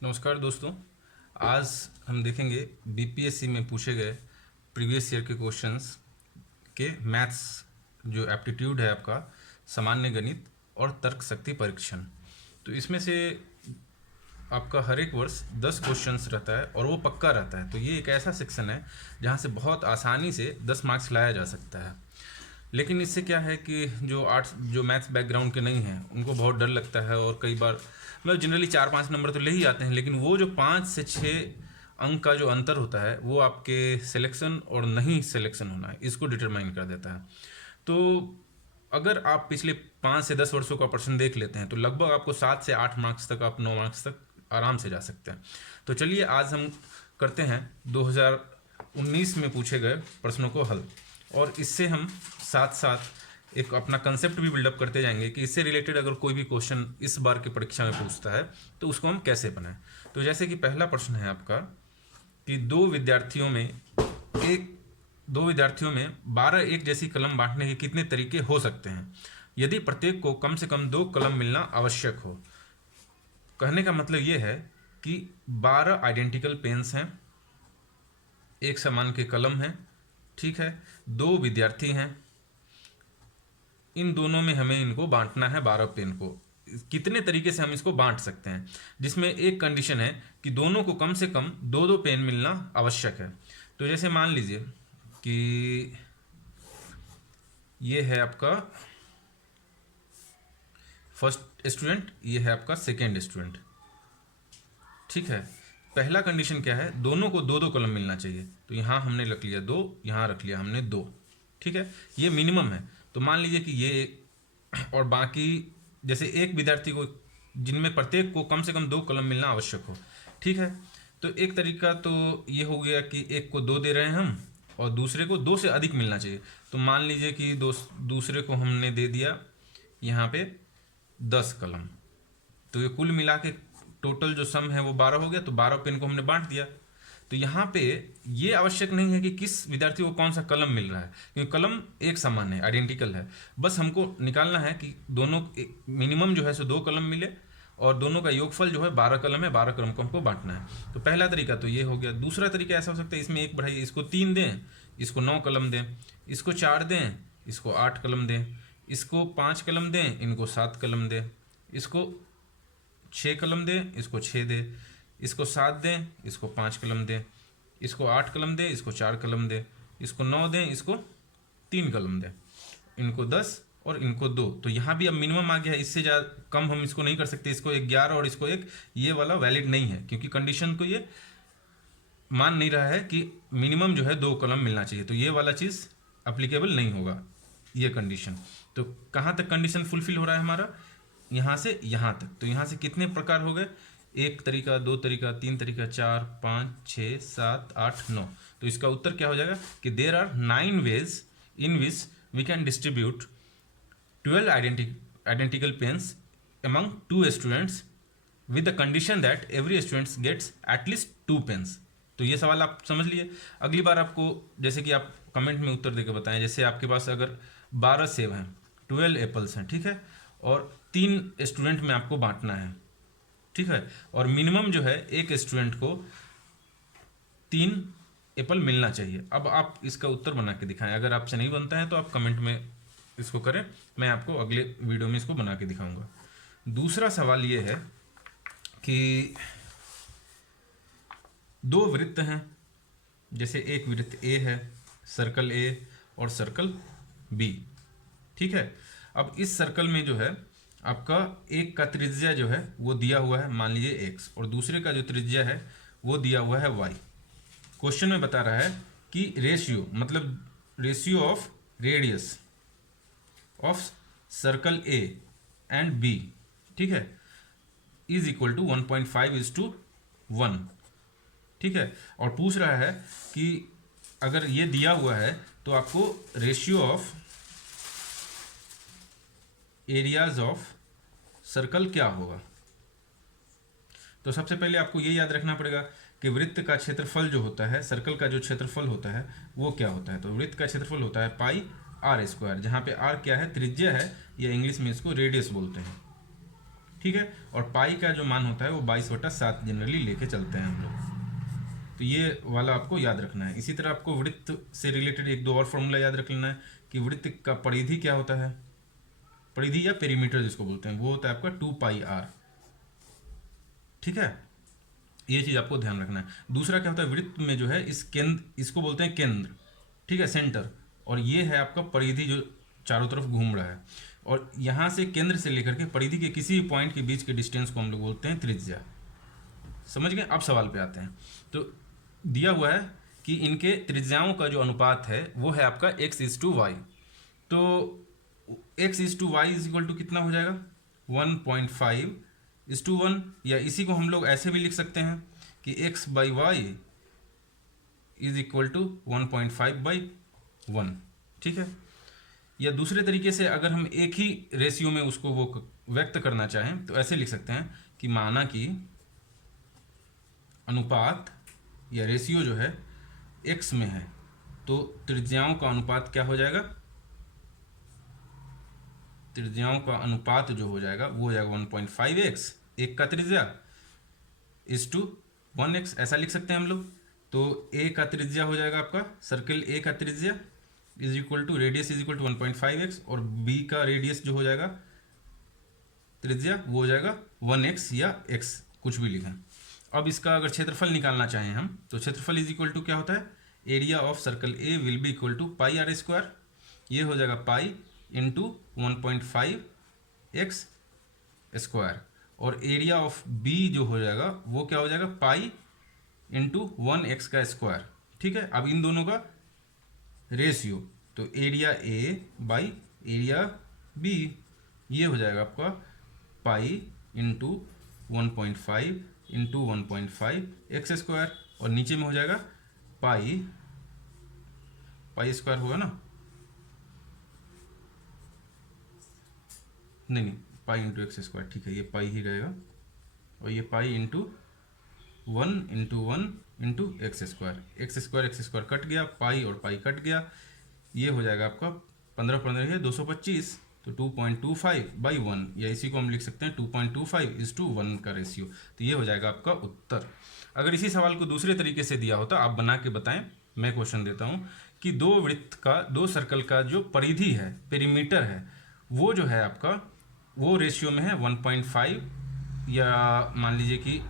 नमस्कार दोस्तों। आज हम देखेंगे बीपीएससी में पूछे गए प्रीवियस ईयर के क्वेश्चंस के मैथ्स जो एप्टीट्यूड है आपका, सामान्य गणित और तर्क शक्ति परीक्षण। तो इसमें से आपका हर एक वर्ष 10 क्वेश्चंस रहता है और वो पक्का रहता है। तो ये एक ऐसा सेक्शन है जहाँ से बहुत आसानी से 10 मार्क्स लाया जा सकता है। लेकिन इससे क्या है कि जो मैथ्स बैकग्राउंड के नहीं हैं उनको बहुत डर लगता है और कई बार मतलब जनरली 4-5 नंबर तो ले ही आते हैं, लेकिन वो जो 5 से 6 अंक का जो अंतर होता है वो आपके सिलेक्शन और नहीं सिलेक्शन होना है इसको डिटरमाइन कर देता है। तो अगर आप पिछले 5 से 10 वर्षों का प्रश्न देख लेते हैं तो लगभग आपको 7 से 8 मार्क्स तक, आप 9 मार्क्स तक आराम से जा सकते हैं। तो चलिए आज हम करते हैं 2019 में पूछे गए प्रश्नों को हल, और इससे हम साथ साथ एक अपना कंसेप्ट भी बिल्डअप करते जाएंगे कि इससे रिलेटेड अगर कोई भी क्वेश्चन इस बार की परीक्षा में पूछता है तो उसको हम कैसे बनाएं। तो जैसे कि पहला प्रश्न है आपका कि दो विद्यार्थियों में 12 एक जैसी कलम बांटने के कितने तरीके हो सकते हैं यदि प्रत्येक को कम से कम 2 कलम मिलना आवश्यक हो। कहने का मतलब ये है कि 12 आइडेंटिकल पेन्स हैं, एक समान के कलम हैं, ठीक है, 2 विद्यार्थी हैं, इन दोनों में हमें इनको बांटना है 12 पेन को। कितने तरीके से हम इसको बांट सकते हैं, जिसमें एक कंडीशन है कि दोनों को कम से कम 2-2 पेन मिलना आवश्यक है। तो जैसे मान लीजिए कि ये है आपका फर्स्ट स्टूडेंट, ये है आपका सेकेंड स्टूडेंट, ठीक है। पहला कंडीशन क्या है, दोनों को 2-2 कलम मिलना चाहिए। तो यहाँ हमने रख लिया 2, यहाँ रख लिया हमने 2, ठीक है, ये मिनिमम है। तो मान लीजिए कि ये और बाकी जैसे एक विद्यार्थी को, जिनमें प्रत्येक को कम से कम 2 कलम मिलना आवश्यक हो, ठीक है। तो एक तरीका तो ये हो गया कि एक को 2 दे रहे हैं हम और दूसरे को 2 से अधिक मिलना चाहिए। तो मान लीजिए कि दूसरे को हमने दे दिया यहाँ पे 10 कलम। तो ये कुल मिला के टोटल जो सम है वो 12 हो गया। तो 12 पेन को हमने बांट दिया। तो यहाँ पे ये आवश्यक नहीं है कि किस विद्यार्थी को कौन सा कलम मिल रहा है, क्योंकि कलम एक समान है, आइडेंटिकल है। बस हमको निकालना है कि दोनों मिनिमम जो है सो 2 कलम मिले और दोनों का योगफल जो है 12 कलम है, 12 कलम को हमको बांटना है। तो पहला तरीका तो ये हो गया। दूसरा तरीका ऐसा हो सकता है, इसमें एक बढ़ाइए, इसको 3 दें, इसको 9 कलम दें, इसको 4 दें, इसको 8 कलम दें, इसको 5 कलम दें, इनको 7 कलम दें, इसको 6 कलम दें, इसको 6 दें, इसको 7 दें, इसको 5 कलम दें, इसको 8 कलम दें, इसको 4 कलम दें, इसको 9 दें, इसको 3 कलम दें, इनको 10 और इनको 2। तो यहाँ भी अब मिनिमम आ गया है, इससे ज़्यादा कम हम इसको नहीं कर सकते। इसको 11 और इसको 1, ये वाला वैलिड नहीं है, क्योंकि कंडीशन को ये मान नहीं रहा है कि मिनिमम जो है 2 कलम मिलना चाहिए। तो ये वाला चीज़ अप्लीकेबल नहीं होगा, ये कंडीशन। तो कहाँ तक कंडीशन फुलफिल हो रहा है हमारा, यहाँ से यहाँ तक। तो यहाँ से कितने प्रकार हो गए, 1 तरीका, 2 तरीका, 3 तरीका, 4, 5, 6, 7, 8, 9। तो इसका उत्तर क्या हो जाएगा कि there are 9 ways in which we can distribute 12 identical pens among 2 students with the condition that every student gets at least 2 pens। तो ये सवाल आप समझ लिए। अगली बार आपको जैसे कि आप कमेंट में उत्तर देकर बताएं, जैसे आपके पास अगर 12 सेब हैं, 12 एप्पल्स हैं, ठीक है, और 3 स्टूडेंट में आपको बांटना है, ठीक है, और मिनिमम जो है एक स्टूडेंट को 3 एप्पल मिलना चाहिए। अब आप इसका उत्तर बना के दिखाएं। अगर आपसे नहीं बनता है तो आप कमेंट में इसको करें, मैं आपको अगले वीडियो में इसको बना के दिखाऊंगा। दूसरा सवाल ये है कि 2 वृत्त हैं, जैसे एक वृत्त ए है, सर्कल ए और सर्कल बी, ठीक है। अब इस सर्कल में जो है आपका एक का त्रिज्या जो है वो दिया हुआ है, मान लीजिए x, और दूसरे का जो त्रिज्या है वो दिया हुआ है y। क्वेश्चन में बता रहा है कि रेशियो, मतलब ratio of radius of circle A and B, ठीक है, इज इक्वल टू 1.5:1, ठीक है। और पूछ रहा है कि अगर ये दिया हुआ है तो आपको ratio of areas of circle क्या होगा। तो सबसे पहले आपको ये याद रखना पड़ेगा कि वृत्त का क्षेत्रफल जो होता है, सर्कल का जो क्षेत्रफल होता है वो क्या होता है। तो वृत्त का क्षेत्रफल होता है πr², जहाँ पे r क्या है, त्रिज्या है, या इंग्लिश में इसको रेडियस बोलते हैं, ठीक है। और पाई का जो मान होता है वो 22/7 जनरली लेके चलते हैं हम लोग। तो ये वाला आपको याद रखना है। इसी तरह आपको वृत्त से रिलेटेड एक दो और फॉर्मूला याद रख लेना है कि वृत्त का परिधि क्या होता है, परिधि या पेरीमीटर जिसको बोलते हैं, वो होता है आपका 2πr। ठीक है, ये चीज़ आपको ध्यान रखना है। दूसरा क्या होता है, वृत्त में जो है इस केंद्र, इसको बोलते हैं केंद्र, ठीक है, सेंटर, और ये है आपका परिधि जो चारों तरफ घूम रहा है। और यहाँ से केंद्र से लेकर के परिधि के किसी भी पॉइंट के बीच के डिस्टेंस को हम लोग बोलते हैं त्रिज्या। समझ गए। अब सवाल पे आते हैं। तो दिया हुआ है कि इनके त्रिज्याओं का जो अनुपात है वो है आपका x:y। तो x:y इज इक्वल टू कितना हो जाएगा, 1.5:1, या इसी को हम लोग ऐसे भी लिख सकते हैं कि x/y इज इक्वल टू 1.5/1। ठीक है। या दूसरे तरीके से अगर हम एक ही रेशियो में उसको वो व्यक्त करना चाहें तो ऐसे लिख सकते हैं कि माना कि अनुपात या रेशियो जो है x में है, तो त्रिज्याओं का अनुपात क्या हो जाएगा, त्रिज्याओं का अनुपात जो हो जाएगा वो हो जाएगा 1.5x, एक का त्रिज्या, इज टू 1x, ऐसा लिख सकते हैं हम लोग। तो a का त्रिज्या हो जाएगा आपका, सर्किल a का त्रिज्या is equal to radius is equal to 1.5x, और b का रेडियस जो हो जाएगा त्रिज्या वो हो जाएगा 1x या x, कुछ भी लिखें। अब इसका अगर क्षेत्रफल निकालना चाहें हम तो क्षेत्रफल इज इक्वल टू क्या होता है, area of circle A will be equal to πr², ये हो जाएगा पाई इंटू 1.5x², और एरिया ऑफ बी जो हो जाएगा वो क्या हो जाएगा, पाई इंटू 1x²। ठीक है। अब इन दोनों का रेशियो, तो area A by area B, ये हो जाएगा आपका पाई इंटू 1.5 इंटू 1.5x², और नीचे में हो जाएगा पाई स्क्वायर होगा ना, नहीं पाई इंटू x², ठीक है, ये पाई ही रहेगा, और ये pi into 1 into 1 into x², cut गया, पाई और पाई कट गया, ये हो जाएगा आपका 15 है 225, तो 2.25/1, या इसी को हम लिख सकते हैं 2.25:1 का रेशियो। तो ये हो जाएगा आपका उत्तर। अगर इसी सवाल को दूसरे तरीके से दिया होता, आप बना के बताएं, मैं क्वेश्चन देता हूँ कि दो वृत्त का, दो सर्कल का जो परिधि है, पेरीमीटर है, वो जो है आपका वो रेशियो में है 1.5, या मान लीजिए कि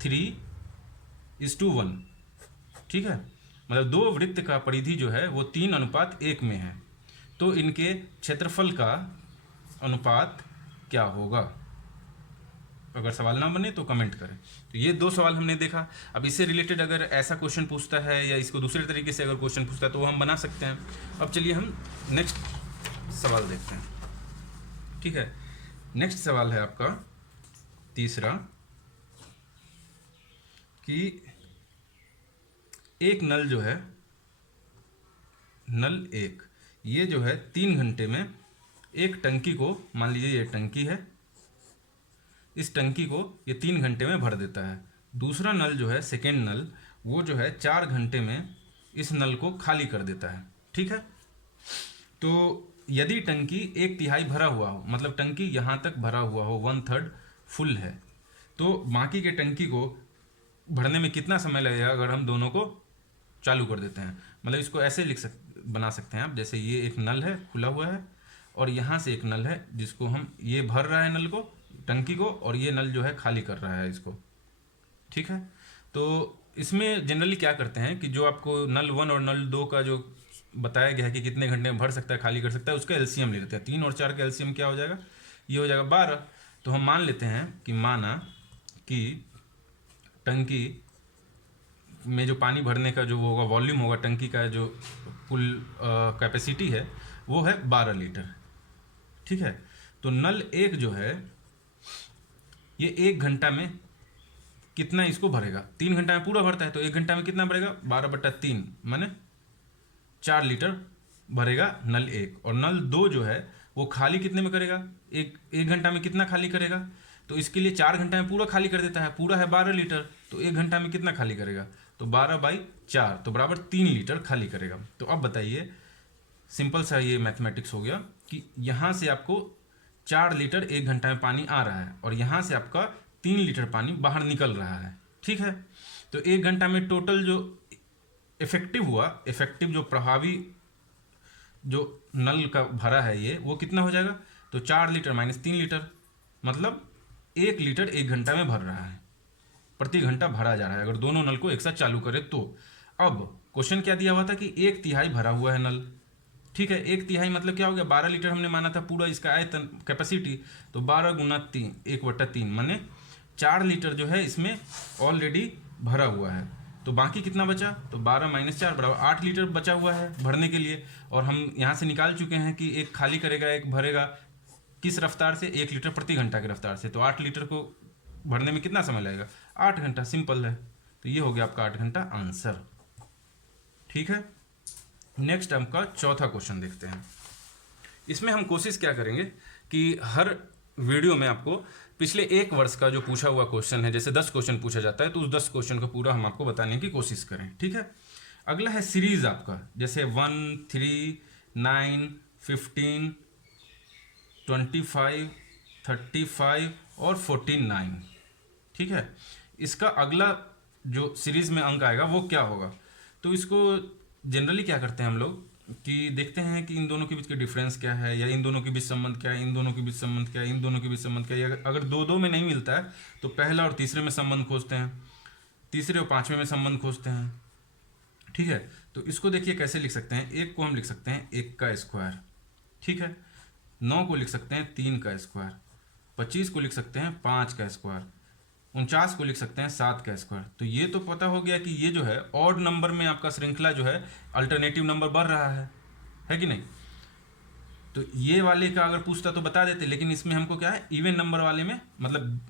3:1। ठीक है, मतलब दो वृत्त का परिधि जो है वो 3:1 में है। तो इनके क्षेत्रफल का अनुपात क्या होगा। अगर सवाल ना बने तो कमेंट करें। तो ये दो सवाल हमने देखा। अब इससे रिलेटेड अगर ऐसा क्वेश्चन पूछता है या इसको दूसरे तरीके से अगर क्वेश्चन पूछता है तो वो हम बना सकते हैं। अब चलिए हम नेक्स्ट सवाल देखते हैं। ठीक है, नेक्स्ट सवाल है आपका तीसरा, कि एक नल जो है, नल एक, ये जो है 3 घंटे में एक टंकी को, मान लीजिए ये टंकी है, इस टंकी को ये 3 घंटे में भर देता है। दूसरा नल जो है, सेकेंड नल, वो जो है 4 घंटे में इस नल को खाली कर देता है। ठीक है। तो यदि टंकी 1/3 भरा हुआ हो, मतलब टंकी यहाँ तक भरा हुआ हो, 1/3 फुल है, तो बाकी के टंकी को भरने में कितना समय लगेगा अगर हम दोनों को चालू कर देते हैं। मतलब इसको ऐसे बना सकते हैं आप, जैसे ये एक नल है खुला हुआ है, और यहाँ से एक नल है जिसको हम, ये भर रहा है नल को, टंकी को, और ये नल जो है खाली कर रहा है इसको। ठीक है। तो इसमें जनरली क्या करते हैं कि जो आपको नल 1 और नल 2 का जो बताया गया है कि कितने घंटे में भर सकता है, खाली कर सकता है, उसका एलसीएम ले लेते हैं। 3 और 4 का एलसीएम क्या हो जाएगा, ये हो जाएगा 12। तो हम मान लेते हैं कि माना कि टंकी में जो पानी भरने का जो वो होगा, वॉल्यूम होगा टंकी का, जो कुल कैपेसिटी है वो है 12 लीटर। ठीक है। तो नल एक जो है ये 1 घंटा में कितना इसको भरेगा, 3 घंटा में पूरा भरता है, तो 1 घंटा में कितना भरेगा, 12/3 माने 4 लीटर भरेगा नल एक। और नल 2 जो है वो खाली कितने में करेगा, एक घंटा में कितना खाली करेगा, तो इसके लिए 4 घंटा में पूरा खाली कर देता है, पूरा है 12 लीटर, तो 1 घंटा में कितना खाली करेगा, तो 12/4, तो बराबर 3 लीटर खाली करेगा। तो अब बताइए, सिंपल सा ये मैथमेटिक्स हो गया कि यहाँ से आपको 4 लीटर 1 घंटा में पानी आ रहा है और यहाँ से आपका 3 लीटर पानी बाहर निकल रहा है। ठीक है, तो 1 घंटा में टोटल जो इफेक्टिव जो प्रभावी जो नल का भरा है ये, वो कितना हो जाएगा? तो 4 लीटर माइनस 3 लीटर, मतलब 1 लीटर 1 घंटा में भर रहा है, प्रति घंटा भरा जा रहा है अगर दोनों नल को एक साथ चालू करें तो। अब क्वेश्चन क्या दिया हुआ था कि 1/3 भरा हुआ है नल। ठीक है, 1/3 मतलब क्या हो गया? 12 लीटर हमने माना था पूरा इसका आयतन कैपेसिटी, तो 12 गुना 3 1/3 माने 4 लीटर जो है इसमें ऑलरेडी भरा हुआ है। तो बाकी कितना बचा? तो 12 माइनस 4 बराबर 8 लीटर बचा हुआ है भरने के लिए। और हम यहाँ से निकाल चुके हैं कि एक खाली करेगा एक भरेगा, किस रफ्तार से? 1 लीटर प्रति घंटा की रफ्तार से। तो 8 लीटर को भरने में कितना समय लगेगा? 8 घंटा, सिंपल है। तो ये हो गया आपका 8 घंटा आंसर। ठीक है, नेक्स्ट आपका चौथा क्वेश्चन देखते हैं। इसमें हम कोशिश क्या करेंगे कि हर वीडियो में आपको पिछले 1 वर्ष का जो पूछा हुआ क्वेश्चन है, जैसे 10 क्वेश्चन पूछा जाता है तो उस 10 क्वेश्चन को पूरा हम आपको बताने की कोशिश करें। ठीक है, अगला है सीरीज आपका, जैसे 1, 3, 9, 15, 25, 35 और 49। ठीक है, इसका अगला जो सीरीज में अंक आएगा वो क्या होगा? तो इसको जनरली क्या करते हैं हम लोग कि देखते हैं कि इन दोनों के बीच का डिफरेंस क्या है, या इन दोनों के बीच संबंध क्या है, इन दोनों के बीच संबंध क्या है, इन दोनों के बीच संबंध क्या है। अगर दो में नहीं मिलता है तो पहला और तीसरे में संबंध खोजते हैं, तीसरे और पांचवें में संबंध खोजते हैं। ठीक है, तो इसको देखिए कैसे लिख सकते हैं। 1 को हम लिख सकते हैं 1 का स्क्वायर। ठीक है, 9 को लिख सकते हैं 3 का स्क्वायर, 25 को लिख सकते हैं 5 का स्क्वायर, 49 को लिख सकते हैं 7 का स्क्वायर। तो ये तो पता हो गया कि ये जो है ऑड नंबर में आपका श्रृंखला जो है अल्टरनेटिव नंबर बढ़ रहा है कि नहीं? तो ये वाले का अगर पूछता तो बता देते, लेकिन इसमें हमको क्या है, इवन नंबर वाले में मतलब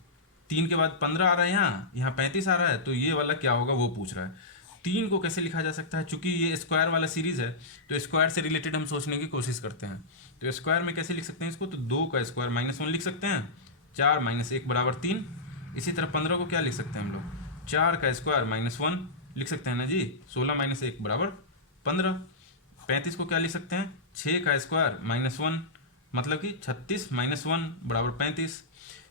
3 के बाद 15 आ रहा है, यहाँ 35 आ रहा है, तो ये वाला क्या होगा वो पूछ रहा है। 3 को कैसे लिखा जा सकता है? चूंकि ये स्क्वायर वाला सीरीज है तो स्क्वायर से रिलेटेड हम सोचने की कोशिश करते हैं। तो स्क्वायर में कैसे लिख सकते हैं इसको? तो 2 का स्क्वायर -1 लिख सकते हैं, 4 - 1 बराबर 3। इसी तरह 15 को क्या लिख सकते हैं हम लोग? 4 का स्क्वायर -1 लिख सकते हैं ना जी, 16 - 1 बराबर 15। 35 को क्या लिख सकते हैं? 6 का स्क्वायर -1 मतलब कि 36 - 1 बराबर 35।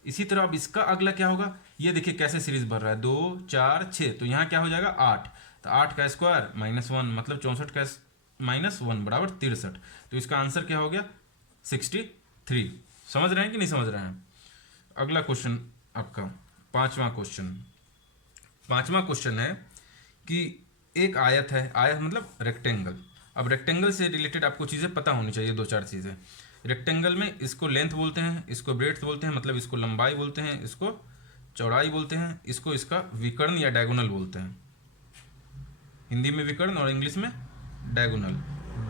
इसी तरह अब इसका अगला क्या होगा? ये देखिए कैसे सीरीज भर रहा है, 2, 4, 6, तो यहाँ क्या हो जाएगा 8। तो 8 का स्क्वायर -1 मतलब 64 का -1 बराबर 63। तो इसका आंसर क्या हो गया? 63। समझ रहे हैं कि नहीं समझ रहे हैं? अगला क्वेश्चन आपका पांचवा क्वेश्चन है कि एक आयत है, आयत मतलब रेक्टेंगल। अब रेक्टेंगल से रिलेटेड आपको चीज़ें पता होनी चाहिए, 2-4 चीज़ें। रेक्टेंगल में इसको लेंथ बोलते हैं, इसको ब्रेड्थ बोलते हैं, मतलब इसको लंबाई बोलते हैं, इसको चौड़ाई बोलते हैं, इसको इसका विकर्ण या डायगोनल बोलते हैं। हिंदी में विकर्ण और इंग्लिश में डायगोनल।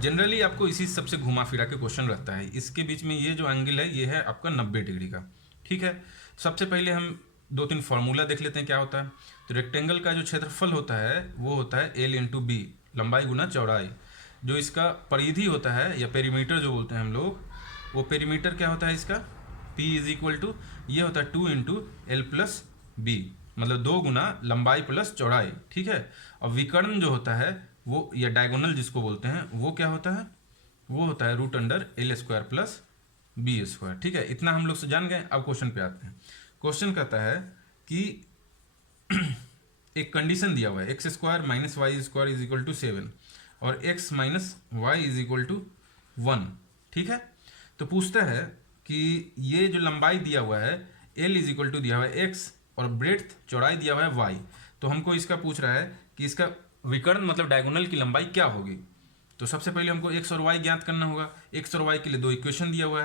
जनरली आपको इसी सबसे घुमा फिरा के क्वेश्चन रहता है। इसके बीच में ये जो एंगल है ये है आपका 90 डिग्री का। ठीक है, सबसे पहले हम 2-3 फार्मूला देख लेते हैं क्या होता है। तो रेक्टेंगल का जो क्षेत्रफल होता है वो होता है L × B, लंबाई गुना चौड़ाई। जो इसका परिधि होता है या पेरीमीटर जो बोलते हैं हम लोग, वो पेरीमीटर क्या होता है इसका? P = ये होता है 2 × L + B, मतलब 2 गुना लंबाई प्लस चौड़ाई। ठीक है, और विकर्ण जो होता है वो या डायगोनल जिसको बोलते हैं वो क्या होता है? वो होता है √L² + B²। ठीक है, इतना हम लोग से जान गए। अब क्वेश्चन पे आते हैं। क्वेश्चन कहता है कि एक कंडीशन दिया हुआ है, x² - y² = 7 और x - y = 1। ठीक है, तो पूछता है कि ये जो लंबाई दिया हुआ है L = दिया हुआ है x और ब्रेड्थ चौड़ाई दिया हुआ है y। तो हमको इसका पूछ रहा है कि इसका विकर्ण मतलब डायगोनल की लंबाई क्या होगी। तो सबसे पहले हमको x और y ज्ञात करना होगा। x और y के लिए 2 इक्वेशन दिया हुआ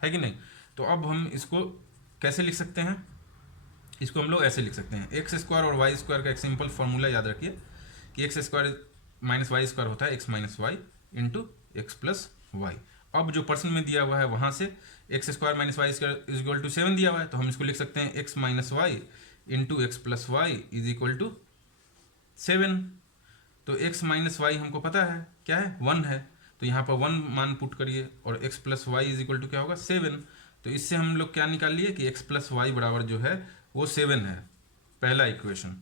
है कि नहीं? तो अब हम इसको कैसे लिख सकते हैं? इसको हम लोग ऐसे लिख सकते हैं, x² और y² का एक सिंपल फॉर्मूला याद रखिए कि x² - y² होता है x - y × x + y। अब जो प्रश्न में दिया हुआ है वहाँ से x² - y² = 7 दिया हुआ है, तो हम इसको लिख सकते हैं x - y × x + y = 7। तो x - y हमको पता है क्या है, 1 है, तो यहाँ पर 1 मान पुट करिए और x + y = क्या होगा 7। तो इससे हम लोग क्या निकाल लिए कि x + y बराबर जो है वो 7 है, पहला इक्वेशन।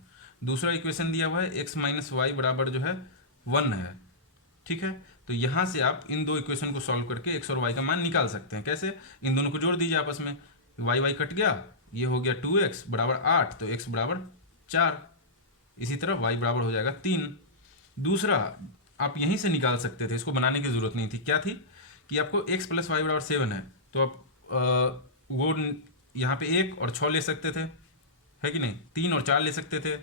दूसरा इक्वेशन दिया हुआ है x - y बराबर जो है 1 है। ठीक है, तो यहाँ से आप इन दो इक्वेशन को सॉल्व करके एक्स और वाई का मान निकाल सकते हैं। कैसे? इन दोनों को जोड़ दीजिए आपस में, वाई वाई कट गया, ये हो गया 2x बराबर 8, तो x बराबर 4। इसी तरह y बराबर हो जाएगा 3। दूसरा आप यहीं से निकाल सकते थे, इसको बनाने की ज़रूरत नहीं थी। क्या थी कि आपको x प्लस वाई बराबर 7 है, तो आप वो यहाँ पे 1 और 6 ले सकते थे, है कि नहीं? 3 और 4 ले सकते थे,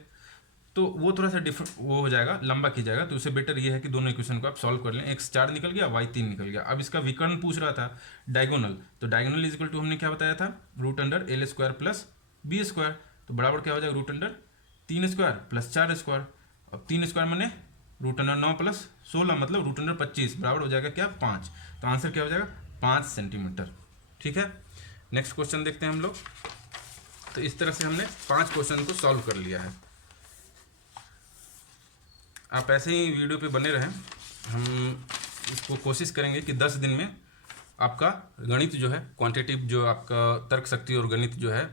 तो वो थोड़ा सा डिफरेंट वो हो जाएगा, लंबा की जाएगा। तो उससे बेटर ये है कि दोनों इक्वेशन को आप सॉल्व कर लें। x 4 निकल गया, y 3 निकल गया। अब इसका विकर्ण पूछ रहा था, डायगोनल, तो डायगोनल इज इक्वल टू हमने क्या बताया था, root under L square plus B square. तो बराबर क्या हो जाएगा, root under 3 square plus 4 square. अब 3 स्क्वायर मैंने रूट अंडर 9 प्लस 16 मतलब रूट अंडर 25 बराबर हो जाएगा क्या, 5। तो आंसर क्या हो जाएगा, 5 सेंटीमीटर। ठीक है, नेक्स्ट क्वेश्चन देखते हैं हम लोग। तो इस तरह से हमने 5 क्वेश्चन को सॉल्व कर लिया है। आप ऐसे ही वीडियो पे बने रहें, हम इसको कोशिश करेंगे कि 10 दिन में आपका गणित जो है, क्वांटिटेटिव जो आपका तर्क शक्ति और गणित जो है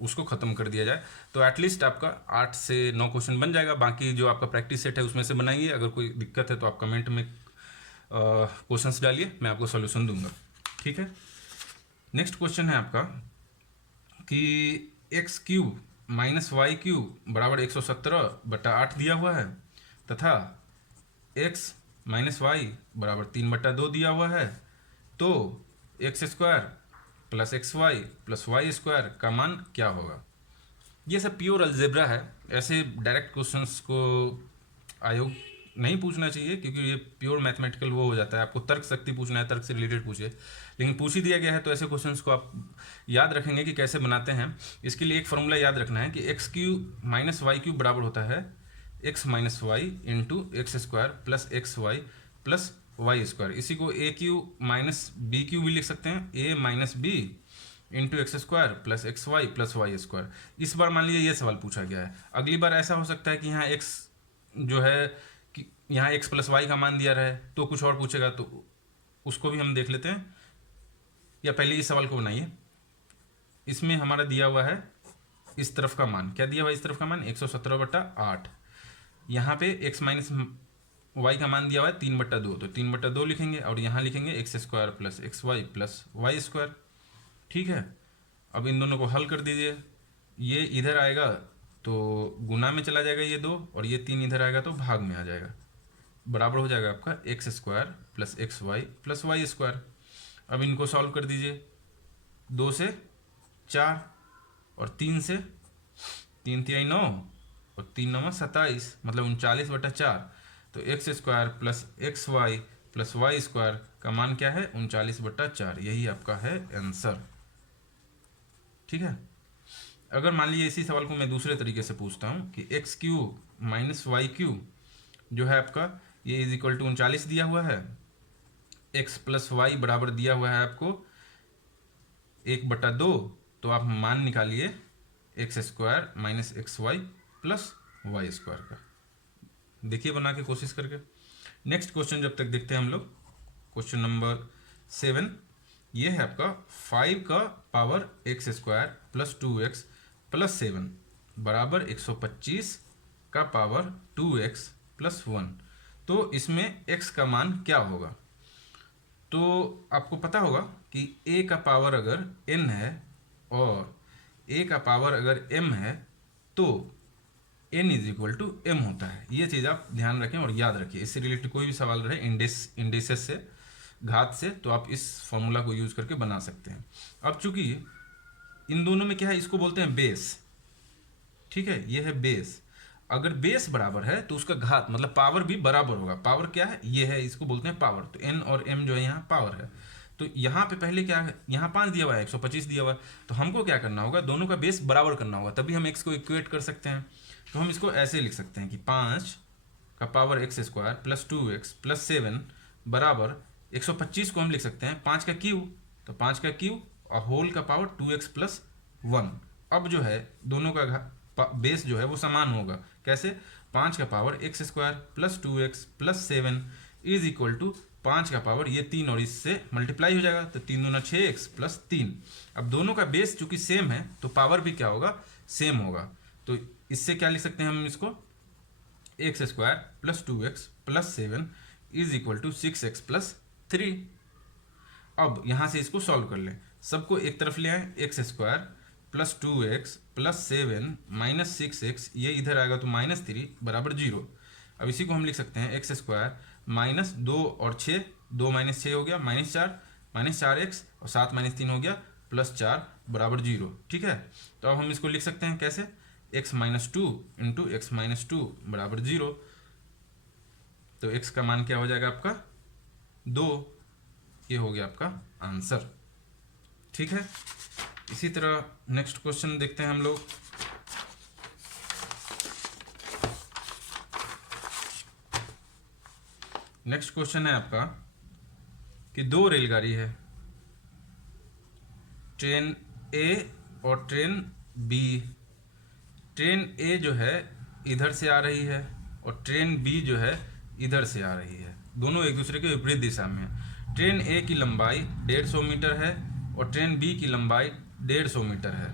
उसको ख़त्म कर दिया जाए। तो एटलीस्ट आपका 8 से 9 क्वेश्चन बन जाएगा। बाकी जो आपका प्रैक्टिस सेट है उसमें से बनाइए। अगर कोई दिक्कत है तो आप कमेंट में क्वेश्चंस डालिए, मैं आपको सॉल्यूशन दूंगा। ठीक है, नेक्स्ट क्वेश्चन है आपका कि x cube minus Y cube बराबर 117/8 दिया हुआ है, तथा x माइनस वाई बराबर 3/2 दिया हुआ है। तो x square plus x Y plus Y square का मान क्या होगा। ये सब प्योर अलजेब्रा है, ऐसे डायरेक्ट क्वेश्चंस को आयोग नहीं पूछना चाहिए, क्योंकि ये प्योर मैथमेटिकल वो हो जाता है। आपको तर्क शक्ति पूछना है, तर्क से रिलेटेड पूछिए, लेकिन पूछ ही दिया गया है तो ऐसे क्वेश्चंस को आप याद रखेंगे कि कैसे बनाते हैं। इसके लिए एक फॉर्मूला याद रखना है कि x cube minus Y cube बराबर होता है X minus Y into X square plus x Y plus Y square. इसी को A cube minus B cube भी लिख सकते हैं, A minus B into X square plus x Y plus Y square. इस बार मान लीजिए ये सवाल पूछा गया है। अगली बार ऐसा हो सकता है कि यहाँ एक्स जो है कि यहाँ एक्स प्लस वाई का मान दिया रहे, तो कुछ और पूछेगा, तो उसको भी हम देख लेते हैं। या पहले इस सवाल को बनाइए। इसमें हमारा दिया हुआ है इस तरफ का मान, क्या दिया हुआ है इस तरफ का मान, 117/8। यहाँ पे x माइनस वाई का मान दिया हुआ है 3/2, तो 3/2 लिखेंगे, और यहाँ लिखेंगे x square plus x Y plus Y square. ठीक है, अब इन दोनों को हल कर दीजिए। ये इधर आएगा तो गुना में चला जाएगा ये 2, और ये 3 इधर आएगा तो भाग में आ जाएगा। बराबर हो जाएगा आपका x square plus x Y plus Y square. अब इनको सॉल्व कर दीजिए। 2 से 4 और 3 से 3 तिहाई 9 और 3 9 27, मतलब 39/4। तो x square plus x Y plus Y square का मान क्या है, 39/4। यही आपका है आंसर। ठीक है, अगर मान लीजिए इसी सवाल को मैं दूसरे तरीके से पूछता हूँ कि x cube minus Y cube जो है आपका, ये इज इक्वल टू 39 दिया हुआ है, एक्स प्लस वाई बराबर दिया हुआ है आपको 1/2, तो आप मान निकालिए x square minus x Y plus Y square का। देखिए बना के कोशिश करके। नेक्स्ट क्वेश्चन जब तक देखते हैं हम लोग, क्वेश्चन नंबर 7। ये है आपका 5 का power x square plus 2x plus 7 बराबर 125 का पावर 2x प्लस 1। तो इसमें x का मान क्या होगा। तो आपको पता होगा कि a का पावर अगर n है और a का पावर अगर m है, तो n is equal to m होता है। ये चीज़ आप ध्यान रखें और याद रखिए। इससे रिलेटेड कोई भी सवाल रहे इंडिसेस से, घात से, तो आप इस फॉर्मूला को यूज करके बना सकते हैं। अब चूंकि इन दोनों में क्या है, इसको बोलते हैं बेस। ठीक है, ये है बेस। अगर बेस बराबर है तो उसका घात मतलब पावर भी बराबर होगा। पावर क्या है, ये है, इसको बोलते हैं पावर। तो n और m जो है यहाँ पावर है। तो यहाँ पे पहले क्या है, यहाँ 5 दिया हुआ है, 125 दिया हुआ है, तो हमको क्या करना होगा, दोनों का बेस बराबर करना होगा, तभी हम x को इक्वेट कर सकते हैं। तो हम इसको ऐसे लिख सकते हैं कि 5 का power x square plus 2x plus 7 बराबर 125 को हम लिख सकते हैं 5 का क्यूब, तो 5 का क्यूब और होल का पावर 2x प्लस 1। अब जो है दोनों का बेस जो है वो समान होगा। कैसे, 5 का power x square plus 2x plus 7 is equal to 5 का पावर ये 3 और इससे मल्टीप्लाई हो जाएगा, तो 3 दूना 6x प्लस 3। अब दोनों का बेस चूंकि सेम है तो पावर भी क्या होगा, सेम होगा। तो इससे क्या लिख सकते हैं हम इसको, x square plus 2x plus 7 is equal to 6x plus 3। अब यहाँ से इसको सॉल्व कर लें, सबको एक तरफ ले आए, x square plus 2x plus 7 minus 6x, ये इधर आएगा तो -3 बराबर 0। अब इसी को हम लिख सकते हैं एक्स स्क्वायर माइनस 2 और 6, 2 माइनस 6 हो गया -4x और 7 माइनस 3 हो गया +4 बराबर 0। ठीक है, तो अब हम इसको लिख सकते हैं कैसे, x minus 2 into x minus 2 बराबर 0। तो x का मान क्या हो जाएगा आपका 2, ये हो गया आपका आंसर। ठीक है, इसी तरह नेक्स्ट क्वेश्चन देखते हैं हम लोग। नेक्स्ट क्वेश्चन है आपका कि दो रेलगाड़ी है, ट्रेन ए और ट्रेन बी। ट्रेन ए जो है इधर से आ रही है और ट्रेन बी जो है इधर से आ रही है, दोनों एक दूसरे के विपरीत दिशा में है। ट्रेन ए की लंबाई 150 मीटर है और ट्रेन बी की लंबाई 150 मीटर है।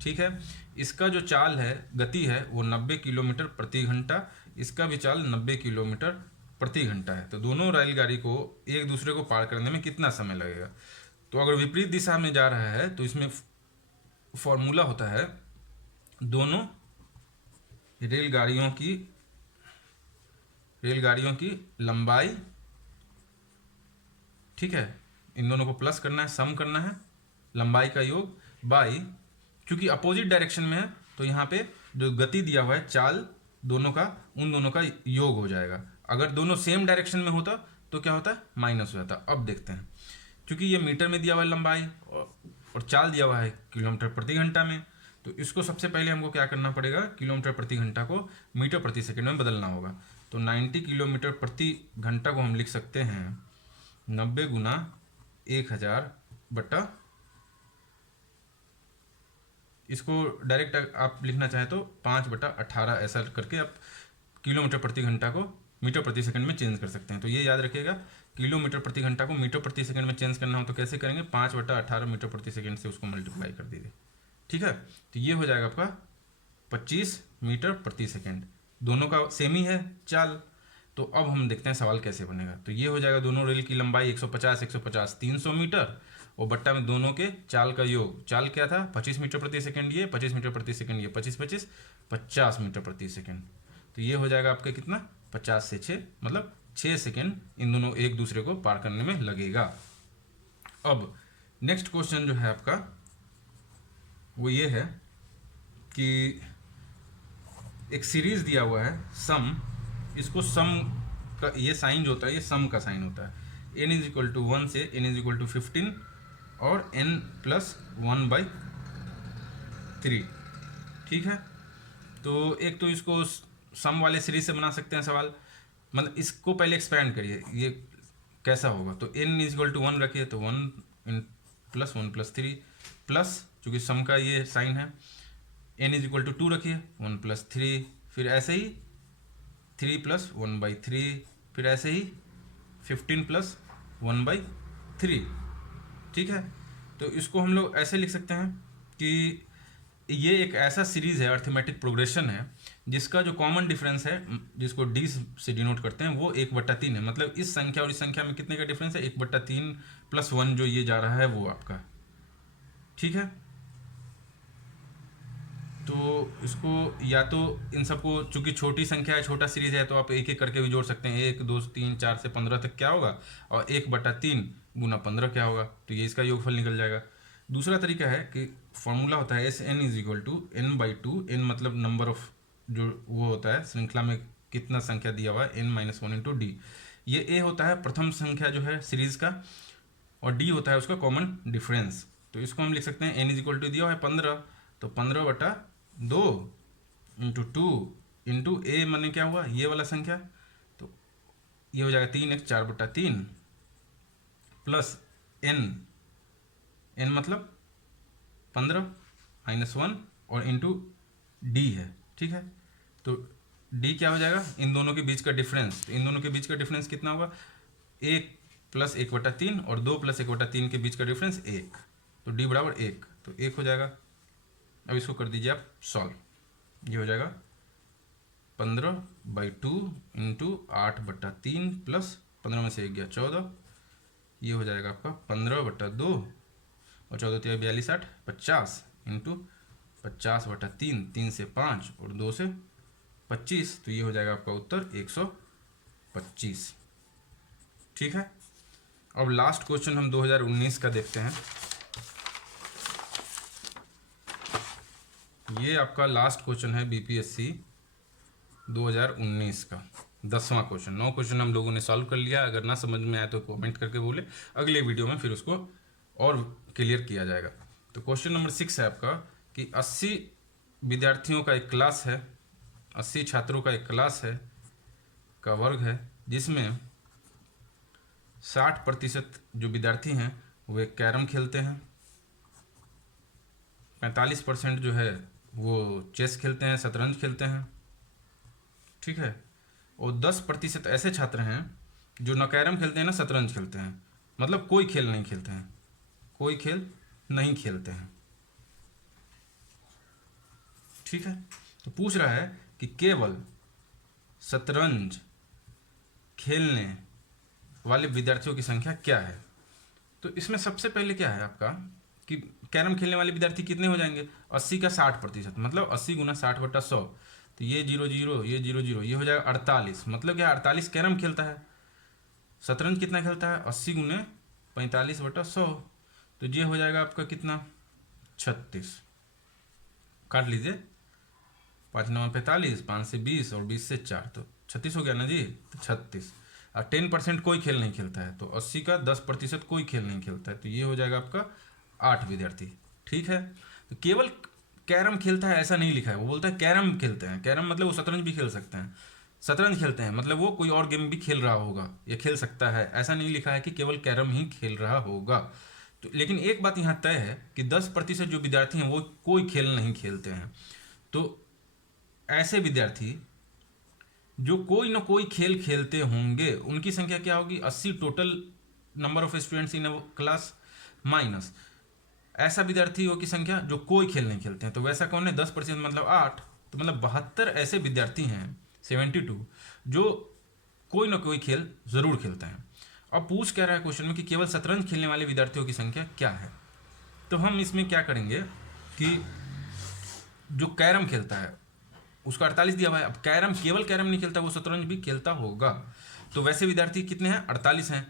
ठीक है, इसका जो चाल है, गति है, वो 90 किलोमीटर प्रति घंटा, इसका भी चाल 90 किलोमीटर प्रति घंटा है। तो दोनों रेलगाड़ी को एक दूसरे को पार करने में कितना समय लगेगा? तो अगर विपरीत दिशा में जा रहा है तो इसमें फॉर्मूला होता है, दोनों रेलगाड़ियों की लंबाई, ठीक है, इन दोनों को प्लस करना है, सम करना है, लंबाई का योग बाई, क्योंकि अपोजिट डायरेक्शन में है तो यहाँ पे जो गति दिया हुआ है, चाल दोनों का, उन दोनों का योग हो जाएगा। अगर दोनों सेम डायरेक्शन में होता तो क्या होता है, माइनस हो जाता। अब देखते हैं, क्योंकि ये मीटर में दिया हुआ है लंबाई और चाल दिया हुआ है किलोमीटर प्रति घंटा में, तो इसको सबसे पहले हमको क्या करना पड़ेगा, किलोमीटर प्रति घंटा को मीटर प्रति सेकंड में बदलना होगा। तो 90 किलोमीटर प्रति घंटा को हम लिख सकते हैं 90 गुना 1000 बटा, इसको डायरेक्ट आप लिखना चाहे तो 5/18 ऐसा करके आप किलोमीटर प्रति घंटा को मीटर प्रति सेकंड में चेंज कर सकते हैं। तो ये याद रखिएगा, किलोमीटर प्रति घंटा को मीटर प्रति सेकंड में चेंज करना हो तो कैसे करेंगे, 5/18 मीटर प्रति सेकंड से उसको मल्टीप्लाई कर दीजिए। ठीक है, तो ये हो जाएगा आपका 25 मीटर प्रति सेकंड। दोनों का सेम ही है चाल। तो अब हम देखते हैं सवाल कैसे बनेगा। तो ये हो जाएगा, दोनों रेल की लंबाई 150 300 मीटर और बट्टा में दोनों के चाल का योग। चाल क्या था, 25 मीटर प्रति सेकंड, ये 25 मीटर प्रति सेकंड, ये 50 मीटर प्रति सेकंड। तो ये हो जाएगा आपका कितना, 50 से 6 मतलब 6 सेकंड इन दोनों एक दूसरे को पार करने में लगेगा। अब नेक्स्ट क्वेश्चन जो है आपका वो ये है कि एक सीरीज दिया हुआ है सम, इसको सम का ये साइन जो होता है, ये सम का साइन होता है। n इज इक्वल टू 1 से n इज इक्वल टू 15 और n+1/3। ठीक है, तो एक तो इसको सम वाले सीरीज से बना सकते हैं सवाल, मतलब इसको पहले एक्सपैंड करिए, ये कैसा होगा। तो n इज इक्वल टू 1 रखिए तो 1+1+3 प्लस, चूँकि सम का ये साइन है, n इज इक्वल टू 2 रखिए 1+3, फिर ऐसे ही 3+1/3, फिर ऐसे ही 15+1/3। ठीक है, तो इसको हम लोग ऐसे लिख सकते हैं कि ये एक ऐसा सीरीज़ है, अर्थमेटिक प्रोग्रेशन है, जिसका जो कॉमन डिफरेंस है, जिसको d से डिनोट करते हैं, वो 1/3 है। मतलब इस संख्या और इस संख्या में कितने का डिफरेंस है, 1/3 + 1 जो ये जा रहा है वो आपका। ठीक है, तो इसको या तो इन सबको, चूंकि छोटी संख्या है, छोटा सीरीज है, तो आप एक एक करके भी जोड़ सकते हैं, 1 2 3 4 से 15 तक क्या होगा, और 1/3 गुना 15 क्या होगा, तो ये इसका योगफल निकल जाएगा। दूसरा तरीका है कि फॉर्मूला होता है SN is equal to n/2, n मतलब नंबर ऑफ, जो वो होता है श्रृंखला में कितना संख्या दिया हुआ है, n-1 इंटू डी। ये a होता है प्रथम संख्या जो है सीरीज का, और d होता है उसका कॉमन डिफरेंस। तो इसको हम लिख सकते हैं n इज इक्वल टू दिया हुआ है 15, तो 15/2 इंटू 2 इंटू ए माने क्या हुआ, ये वाला संख्या, तो ये हो जाएगा 3x 4/3 प्लस n मतलब 15 -1 और इंटू डी है। ठीक है, तो d क्या हो जाएगा, इन दोनों के बीच का डिफरेंस। तो इन दोनों के बीच का डिफरेंस कितना होगा, 1 + 1/3 और 2 + 1/3 के बीच का डिफरेंस 1, तो d बराबर 1, तो 1 हो जाएगा। अब इसको कर दीजिए आप सॉल्व, ये हो जाएगा 15/2 इंटू 8/3 प्लस 15 में से 1 गया 14, ये हो जाएगा आपका 15/2 और 14 3 42 8 50 इंटू 50/3, 3 से 5 और 2 से 25, तो ये हो जाएगा आपका उत्तर 125। ठीक है। अब लास्ट क्वेश्चन हम 2019 का देखते हैं। ये आपका लास्ट क्वेश्चन है बीपीएससी 2019 का 10वां क्वेश्चन। 9 क्वेश्चन हम लोगों ने सॉल्व कर लिया। अगर ना समझ में आए तो कमेंट करके बोले, अगले वीडियो में फिर उसको और क्लियर किया जाएगा। तो क्वेश्चन नंबर 6 है आपका कि 80 विद्यार्थियों का एक क्लास है, 80 छात्रों का एक क्लास है का वर्ग है, जिसमें 60% जो विद्यार्थी हैं वे कैरम खेलते हैं, 45% जो है वो चेस खेलते हैं, शतरंज खेलते हैं। ठीक है। और 10% ऐसे छात्र हैं जो न कैरम खेलते हैं ना शतरंज खेलते हैं, मतलब कोई खेल नहीं खेलते हैं, कोई खेल नहीं खेलते हैं। ठीक है। तो पूछ रहा है कि केवल शतरंज खेलने वाले विद्यार्थियों की संख्या क्या है। तो इसमें सबसे पहले क्या है आपका कि कैरम खेलने वाले विद्यार्थी कितने हो जाएंगे, 80 का 60%, मतलब 80 गुना 60/100, तो ये 0 0 ये 0 0, ये हो जाएगा 48। मतलब क्या 48 कैरम खेलता है। शतरंज कितना खेलता है, 80 गुने 45/100, तो ये हो जाएगा आपका कितना 36। काट लीजिए, 5 9 45, 5 से 20 और 20 से 4, तो 36 हो गया ना जी। तो 36 और 10% कोई खेल नहीं खेलता है, तो 80 का 10% कोई खेल नहीं खेलता है, तो ये हो जाएगा आपका 8 विद्यार्थी। ठीक है। तो केवल कैरम खेलता है ऐसा नहीं लिखा है, वो बोलता है कैरम खेलते हैं। कैरम मतलब वो शतरंज भी खेल सकते हैं, शतरंज खेलते हैं मतलब वो कोई और गेम भी खेल रहा होगा या खेल सकता है, ऐसा नहीं लिखा है कि केवल कैरम ही खेल रहा होगा। तो लेकिन एक बात यहाँ तय है कि 10% जो विद्यार्थी हैं वो कोई खेल नहीं खेलते हैं। तो ऐसे विद्यार्थी जो कोई ना कोई खेल खेलते होंगे उनकी संख्या क्या होगी, 80 total number of students in a class minus ऐसा विद्यार्थियों की संख्या जो कोई खेल नहीं खेलते हैं। तो वैसा कौन है, 10% मतलब 8, तो मतलब 72 ऐसे विद्यार्थी हैं 72 जो कोई ना कोई खेल जरूर खेलते हैं। अब पूछ क्या रहा है क्वेश्चन में कि केवल शतरंज खेलने वाले विद्यार्थियों की संख्या क्या है। तो हम इसमें क्या करेंगे कि जो कैरम खेलता है उसका 48 दिया हुआ है। अब कैरम केवल कैरम नहीं खेलता, वो शतरंज भी खेलता होगा, तो वैसे विद्यार्थी कितने हैं, 48 हैं।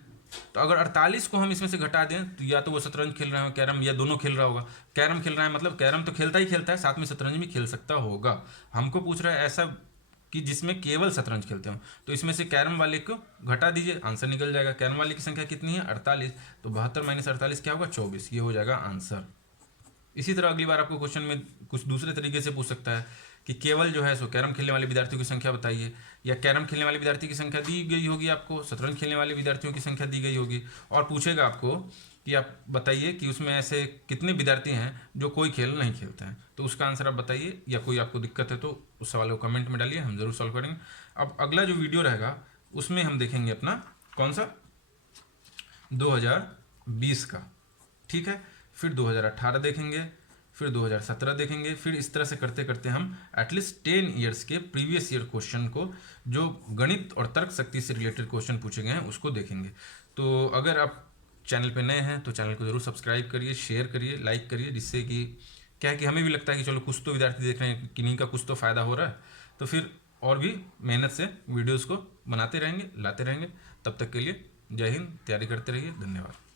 तो अगर 48 को हम इसमें से घटा दें तो या तो वो शतरंज खेल रहा है कैरम, या दोनों खेल रहा होगा। कैरम खेल रहा है मतलब कैरम तो खेलता ही खेलता है, साथ में शतरंज भी खेल सकता होगा। हमको पूछ रहा है ऐसा कि जिसमें केवल शतरंज खेलते हो, तो इसमें से कैरम वाले को घटा दीजिए, आंसर निकल जाएगा। कैरम वाले की संख्या कितनी है, 48, तो 72 माइनस 48 क्या होगा, 24, ये हो जाएगा आंसर। इसी तरह अगली बार आपको क्वेश्चन में कुछ दूसरे तरीके से पूछ सकता है कि केवल जो है सो कैरम खेलने वाले विद्यार्थियों की संख्या बताइए, या कैरम खेलने वाले विद्यार्थी की संख्या दी गई होगी आपको, शतरंज खेलने वाले विद्यार्थियों की संख्या दी गई होगी, और पूछेगा आपको कि आप बताइए कि उसमें ऐसे कितने विद्यार्थी हैं जो कोई खेल नहीं खेलते हैं। तो उसका आंसर आप बताइए, या कोई आपको दिक्कत है तो उस सवाल को कमेंट में डालिए, हम जरूर सॉल्व करेंगे। अब अगला जो वीडियो रहेगा उसमें हम देखेंगे अपना कौन सा 2020 का। ठीक है। फिर 2018 देखेंगे, फिर 2017 देखेंगे, फिर इस तरह से करते करते हम एटलीस्ट 10 ईयर्स के प्रीवियस ईयर क्वेश्चन को, जो गणित और तर्क शक्ति से रिलेटेड क्वेश्चन पूछे गए हैं, उसको देखेंगे। तो अगर आप चैनल पे नए हैं तो चैनल को जरूर सब्सक्राइब करिए, शेयर करिए, लाइक करिए, जिससे कि क्या है कि हमें भी लगता है कि चलो कुछ तो विद्यार्थी देख रहे हैं, किन्हीं का कुछ तो फ़ायदा हो रहा है, तो फिर और भी मेहनत से वीडियोज़ को बनाते रहेंगे, लाते रहेंगे। तब तक के लिए जय हिंद, तैयारी करते रहिए, धन्यवाद।